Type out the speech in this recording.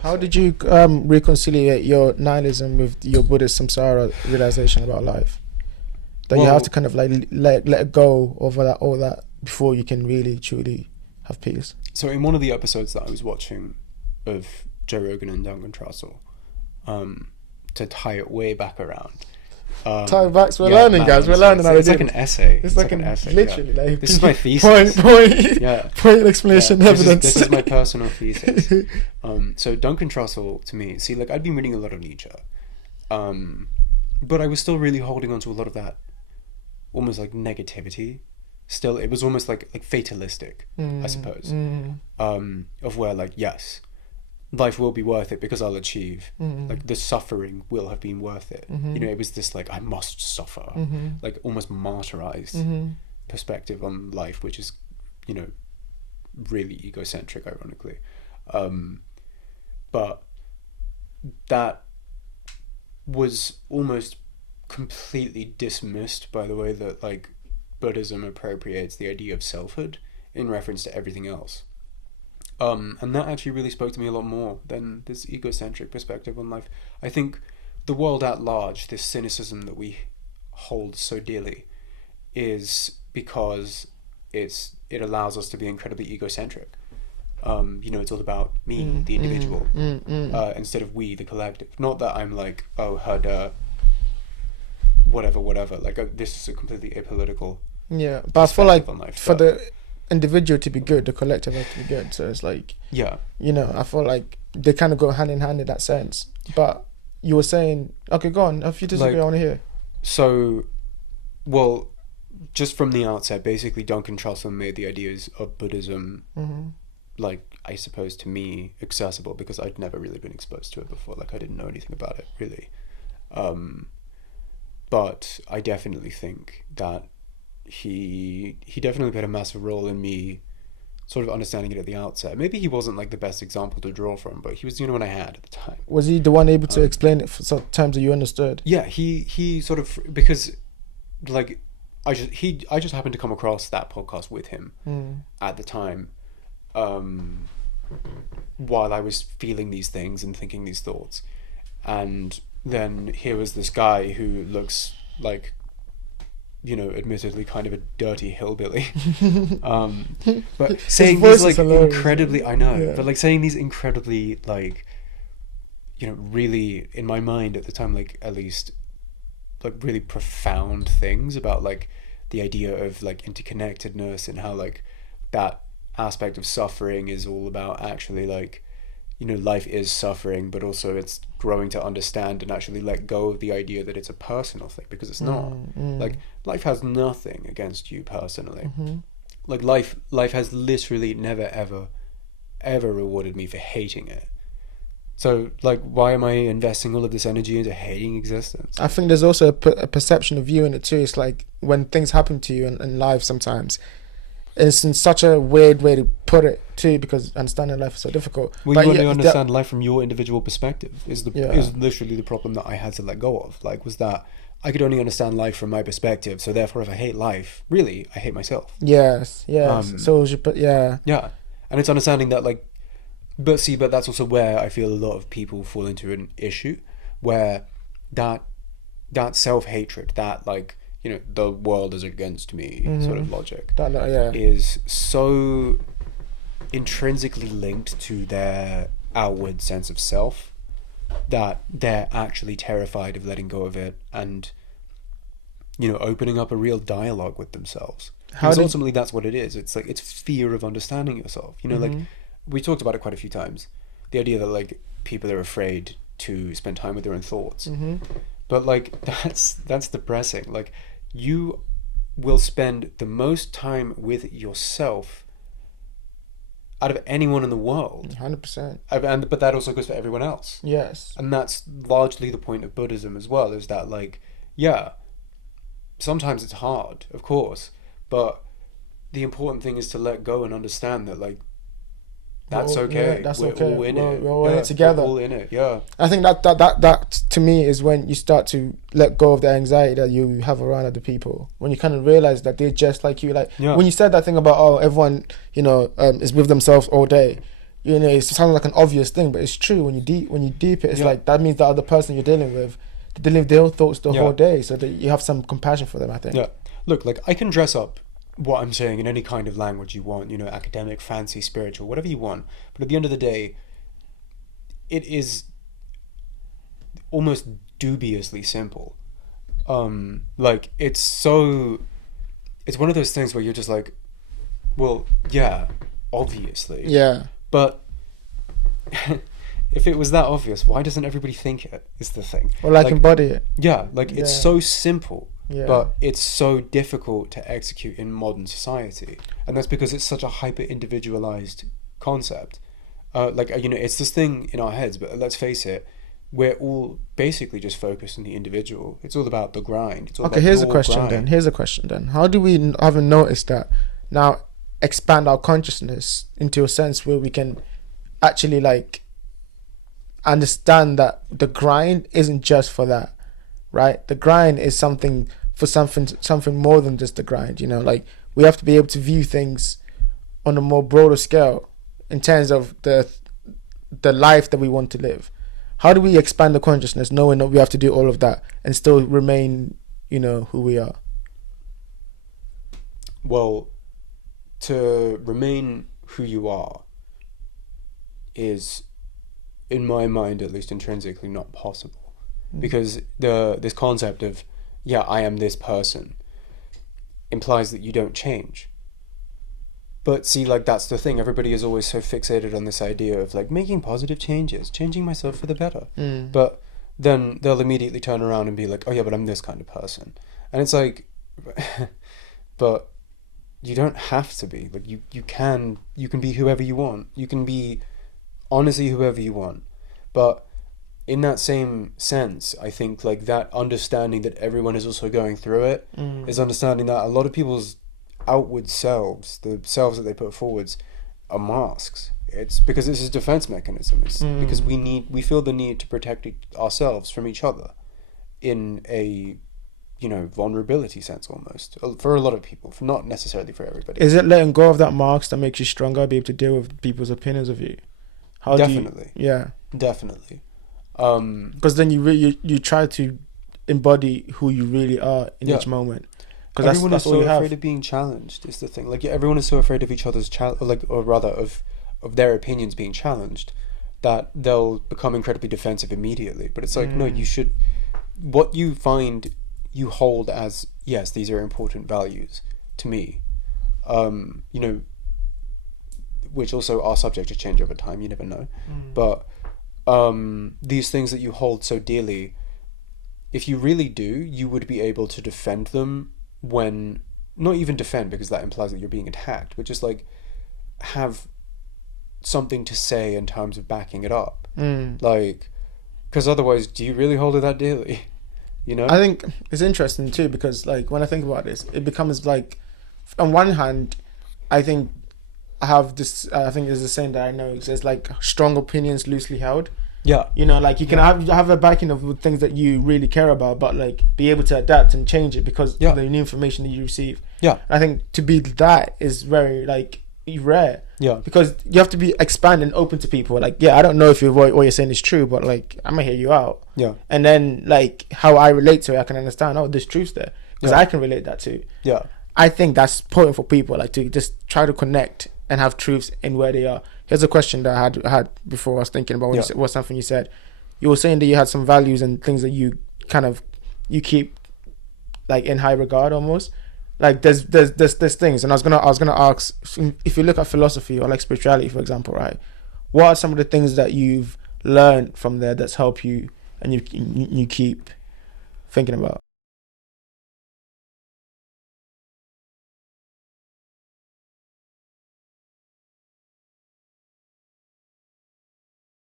How did you reconciliate your nihilism with your Buddhist samsara realization about life? That you have to kind of like let go of all that before you can really truly have peace. So in one of the episodes that I was watching of Joe Rogan and Duncan Trussell, to tie it way back around. Tie backs, we're learning, guys. We're learning how to do it's like an essay. It's like an essay. Literally, yeah. like this is my thesis. Point explanation, evidence. This is my personal thesis. So Duncan Trussell, to me, see, like I'd been reading a lot of Nietzsche, but I was still really holding on to a lot of that, almost like negativity. Still, it was almost like fatalistic, I suppose, of where like yes, life will be worth it because I'll achieve. Like the suffering will have been worth it. You know, it was this like I must suffer, like almost martyrized perspective on life, which is, you know, really egocentric, ironically. But that was almost completely dismissed by the way that like Buddhism appropriates the idea of selfhood in reference to everything else. And that actually really spoke to me a lot more than this egocentric perspective on life. I think the world at large, this cynicism that we hold so dearly, is because it allows us to be incredibly egocentric. You know, it's all about me, the individual, instead of we, the collective. Not that I'm like, oh, herder, whatever. Like, this is a completely apolitical. Yeah, but I feel like for the individual to be good, the collective has to be good. So it's like, yeah, you know, I feel like they kind of go hand in hand in that sense. But you were saying, okay, go on. If you disagree, like, I want to hear. So, well, just from the outset, basically, Duncan Trussell made the ideas of Buddhism, like, I suppose to me, accessible because I'd never really been exposed to it before. Like, I didn't know anything about it, really. But I definitely think that he definitely played a massive role in me sort of understanding it at the outset. Maybe he wasn't like the best example to draw from, but he was the only one I had at the time. Was he the one able to explain it for some terms that you understood? Yeah, he sort of, because like I just happened to come across that podcast with him at the time, while I was feeling these things and thinking these thoughts, and then here was this guy who looks like, you know, admittedly kind of a dirty hillbilly, but saying these like incredibly, I know, but like saying these incredibly like, you know, really in my mind at the time, like at least like really profound things about like the idea of like interconnectedness and how like that aspect of suffering is all about actually like, you know, life is suffering, but also it's growing to understand and actually let go of the idea that it's a personal thing, because it's not. Like, life has nothing against you personally. Like, life has literally never, ever rewarded me for hating it. So, like, why am I investing all of this energy into hating existence? I think there's also a perception of you in it too. It's like when things happen to you in life sometimes, it's in such a weird way to put it too, because understanding life is so difficult. Well, you only understand life from your individual perspective is literally the problem that I had to let go of. Like, was that I could only understand life from my perspective, so therefore if I hate life, really, I hate myself. Yes. So, yeah. Yeah, and it's understanding that, like, but that's also where I feel a lot of people fall into an issue, where that self-hatred, that, like, you know, the world is against me sort of logic is so intrinsically linked to their outward sense of self that they're actually terrified of letting go of it and, you know, opening up a real dialogue with themselves. Because ultimately that's what it is. It's like, it's fear of understanding yourself. You know, like, we talked about it quite a few times. The idea that, like, people are afraid to spend time with their own thoughts. But, like, that's depressing. Like, you will spend the most time with yourself out of anyone in the world. 100%. But that also goes for everyone else. Yes. And that's largely the point of Buddhism as well, is that, like, yeah, sometimes it's hard, of course, but the important thing is to let go and understand that, like, that's okay. Yeah, that's we're okay. all in it. We're all in it together. We're all in it, yeah. I think that to me is when you start to let go of the anxiety that you have around other people. When you kind of realize that they're just like you. Like when you said that thing about everyone, you know, is with themselves all day. you know, it sounds like an obvious thing, but it's true when you deep it. It's like that means the other person you're dealing with, they're dealing with their own thoughts the whole day, so that you have some compassion for them, I think. Yeah. Look, like, I can dress up what I'm saying in any kind of language you want, you know, academic, fancy, spiritual, whatever you want. But at the end of the day, it is almost dubiously simple. Like, it's one of those things where you're just like, well, yeah, obviously. Yeah. But if it was that obvious, why doesn't everybody think it, is the thing. Or like embody it. Yeah, like, it's so simple. Yeah. But it's so difficult to execute in modern society, and that's because it's such a hyper individualized concept. Like, you know, it's this thing in our heads, but let's face it, we're all basically just focused on the individual. It's all about the grind. It's all okay, about here's a question then. How do we haven't noticed that now expand our consciousness into a sense where we can actually like understand that the grind isn't just for that, right? The grind is something more than just the grind, you know, like we have to be able to view things on a more broader scale in terms of the life that we want to live. How do we expand the consciousness knowing that we have to do all of that and still remain, you know, who we are? Well, to remain who you are is, in my mind at least, intrinsically not possible. Because this concept of, yeah, I am this person, implies that you don't change. But see, like, that's the thing. Everybody is always so fixated on this idea of, like, making positive changes, changing myself for the better. But then they'll immediately turn around and be like, oh yeah, but I'm this kind of person. And it's like, but you don't have to be. Like, you can be whoever you want. You can be honestly whoever you want. But in that same sense, I think, like, that understanding that everyone is also going through it is understanding that a lot of people's outward selves, the selves that they put forwards, are masks. It's because it's a defense mechanism. It's because we feel the need to protect ourselves from each other in a, you know, vulnerability sense almost, for a lot of people, not necessarily for everybody. Is it letting go of that marks that makes you stronger, be able to deal with people's opinions of you? Definitely. Yeah. Definitely. Because then you try to embody who you really are in each moment. Because everyone is so afraid of being challenged, is the thing. Like, everyone is so afraid of each other's or rather of their opinions being challenged, that they'll become incredibly defensive immediately. But it's like, no, you should, what you find you hold as, yes, these are important values to me, you know, which also are subject to change over time, you never know. But these things that you hold so dearly, if you really do, you would be able to defend them when, not even defend, because that implies that you're being attacked, but just like have something to say in terms of backing it up. Like, because otherwise, do you really hold it that dearly? You know? I think it's interesting too, because like when I think about this, it becomes like, on one hand, I think I have this, I think there's a saying that I know, it says like strong opinions loosely held. Yeah. You know, like you can have a backing of things that you really care about, but like be able to adapt and change it because of the new information that you receive. Yeah. I think to be that is very like rare. Yeah. Because you have to be expanding, open to people. Like, yeah, I don't know if what you're saying is true, but like I'm gonna hear you out. Yeah. And then like how I relate to it, I can understand. Oh, there's truth there because I can relate that too. Yeah. I think that's important for people, like to just try to connect and have truths in where they are. Here's a question that I had before. I was thinking about when was something you said. You were saying that you had some values and things that you kind of keep like in high regard almost. Like there's things, and I was gonna ask, if you look at philosophy or like spirituality, for example, right? What are some of the things that you've learned from there that's helped you and you keep thinking about?